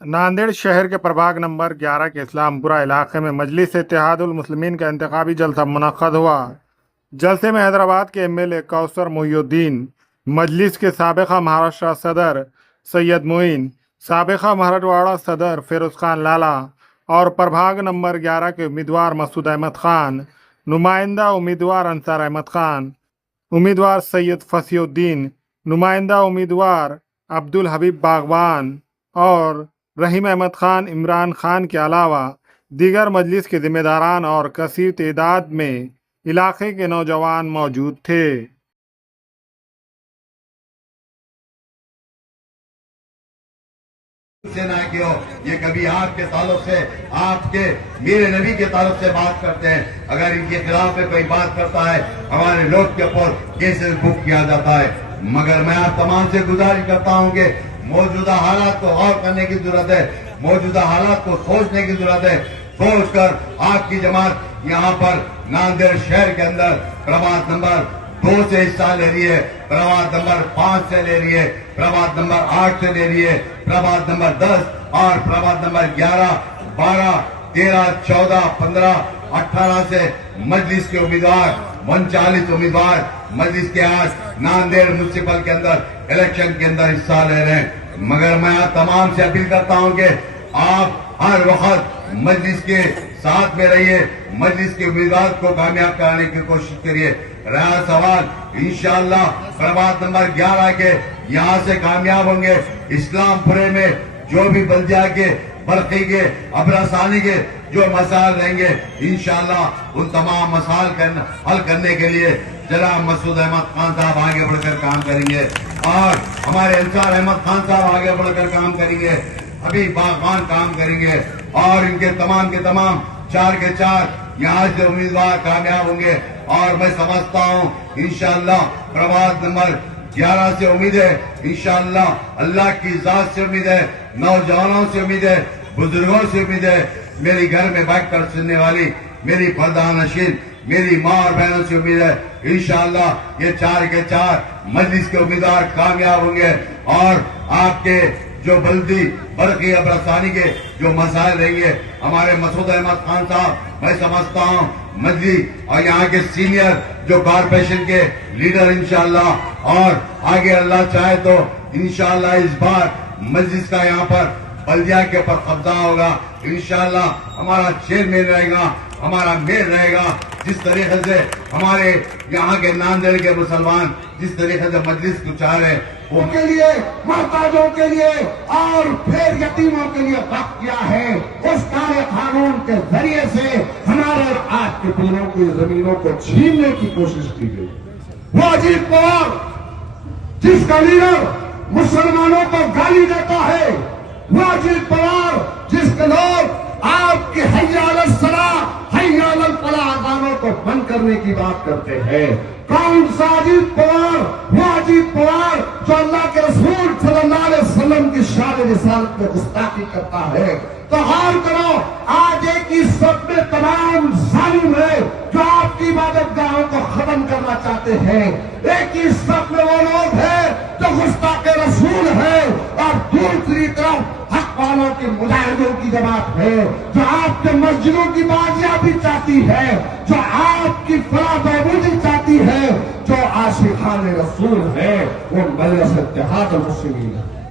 ناندیڑ شہر کے پربھاگ نمبر 11 کے اسلام پورہ علاقے میں مجلس اتحاد المسلمین کا انتخابی جلسہ منعقد ہوا۔ جلسے میں حیدرآباد کے ایم ایل اے کوثر محی الدین، مجلس کے سابقہ مہاراشٹر صدر سید معین، سابقہ مراٹھواڑہ صدر فیروز خان لالا اور پربھاگ نمبر 11 کے امیدوار مسعود احمد خان، نمائندہ امیدوار انصار احمد خان، امیدوار سید فصیح الدین، نمائندہ امیدوار عبدالحبیب باغبان اور رحیم احمد خان عمران خان کے علاوہ دیگر مجلس کے ذمہ داران اور کثیر تعداد میں علاقے کے نوجوان موجود تھے۔ یہ کبھی آپ کے تعلق سے، آپ کے میرے نبی کے تعلق سے بات کرتے ہیں، اگر ان کے خلاف میں کوئی بات کرتا ہے ہمارے لوگ کے اوپر کیسز بک کیا جاتا ہے۔ مگر میں آپ تمام سے گزارش کرتا ہوں کہ موجودہ حالات کو غور کرنے کی ضرورت ہے، موجودہ حالات کو سوچنے کی ضرورت ہے۔ سوچ کر آپ کی جماعت یہاں پر ناندیڑ شہر کے اندر پربھات نمبر 2 سے حصہ لے رہی ہے، پربھات نمبر 5 سے لے رہی ہے، پربھات نمبر 8 سے لے رہی ہے، پربھات نمبر 10 اور پربھات نمبر 11، 12، 13، 14، 15، 18 سے مجلس کے امیدوار 39 امیدوار مجلس کے آج ناندیڑ میونسپل کے اندر الیکشن کے اندر حصہ لے رہے ہیں۔ مگر میں آپ تمام سے اپیل کرتا ہوں کہ آپ ہر وقت مجلس کے ساتھ میں رہیے، مجلس کے امیدوار کو کامیاب کرانے کی کوشش کریے۔ رہا سوال انشاءاللہ پربھات نمبر 11 کے یہاں سے کامیاب ہوں گے، اسلام پورے میں جو بھی بلدیہ کے، برقی کے، ابرسانی کے جو مسائل رہیں گے انشاءاللہ ان تمام مسائل حل کرنے کے لیے جناب مسعود احمد خان صاحب آگے بڑھ کر کام کریں گے اور ہمارے انصار احمد خان صاحب آگے بڑھ کر کام کریں گے، حبیب باغبان کام کریں گے اور ان کے تمام 4 کے 4 یہاں سے امیدوار کامیاب ہوں گے۔ اور میں سمجھتا ہوں انشاءاللہ پربھات نمبر 11 سے امید ہے، انشاءاللہ اللہ کی ذات سے امید ہے، نوجوانوں سے امید ہے، بزرگوں سے امید ہے، میری گھر میں بیٹھ کر سننے والی میری پردہ نشین میری ماں اور بہنوں سے امید ہے انشاءاللہ یہ 4 کے 4 مجلس کے امیدوار کامیاب ہوں گے اور آپ کے جو بلدی، برقی، ابرسانی کے جو مسائل رہیں گے ہمارے مسعود احمد خان صاحب میں سمجھتا ہوں مجلس اور یہاں کے سینئر جو کارپوریشن کے لیڈر انشاءاللہ اور آگے اللہ چاہے تو انشاءاللہ اس بار مجلس کا یہاں پر بلدیہ کے اوپر قبضہ ہوگا، انشاءاللہ ہمارا چیئرمین رہے گا، ہمارا میئر رہے گا۔ جس طریقے سے ہمارے یہاں کے ناندیڑ کے مسلمان جس طریقے سے مجلس کو چاہ رہے ان کے لیے، محتاجوں کے لیے اور پھر یتیموں کے لیے وقت کیا ہے، اس کالے قانون کے ذریعے سے ہمارے آج کے پیروں کی زمینوں کو چھیننے کی کوشش کی گئی۔ وہ اجیت پوار جس کا لیڈر مسلمانوں کو گالی دیتا ہے، وہ اجیت پوار جس کے لوگ آپ کی حی علی الصلاۃ، حی علی الفلاح اذانوں کو بند کرنے کی بات کرتے ہیں۔ کون سا اجیت پوار؟ وہ اجیت پوار جو اللہ کے رسول صلی اللہ علیہ وسلم کی شان رسالت میں گستاخی کرتا ہے۔ تو غور کرو، آج ایک ہی صف میں تمام ظالم ہے جو آپ کی عبادت گاہوں کو ختم کرنا چاہتے ہیں، ایک ہی صف میں وہ لوگ ہیں جو گستاخ رسول ہے اور دوسری طرف حق والوں کے مجاہدوں کی جماعت ہے جو آپ کے مسجدوں کی بازیابی چاہتی ہے، جو آپ کی فلاح بہبودی چاہتی ہے، جو عاشقان رسول ہے، وہ مجلس اتحاد المسلمین ہے۔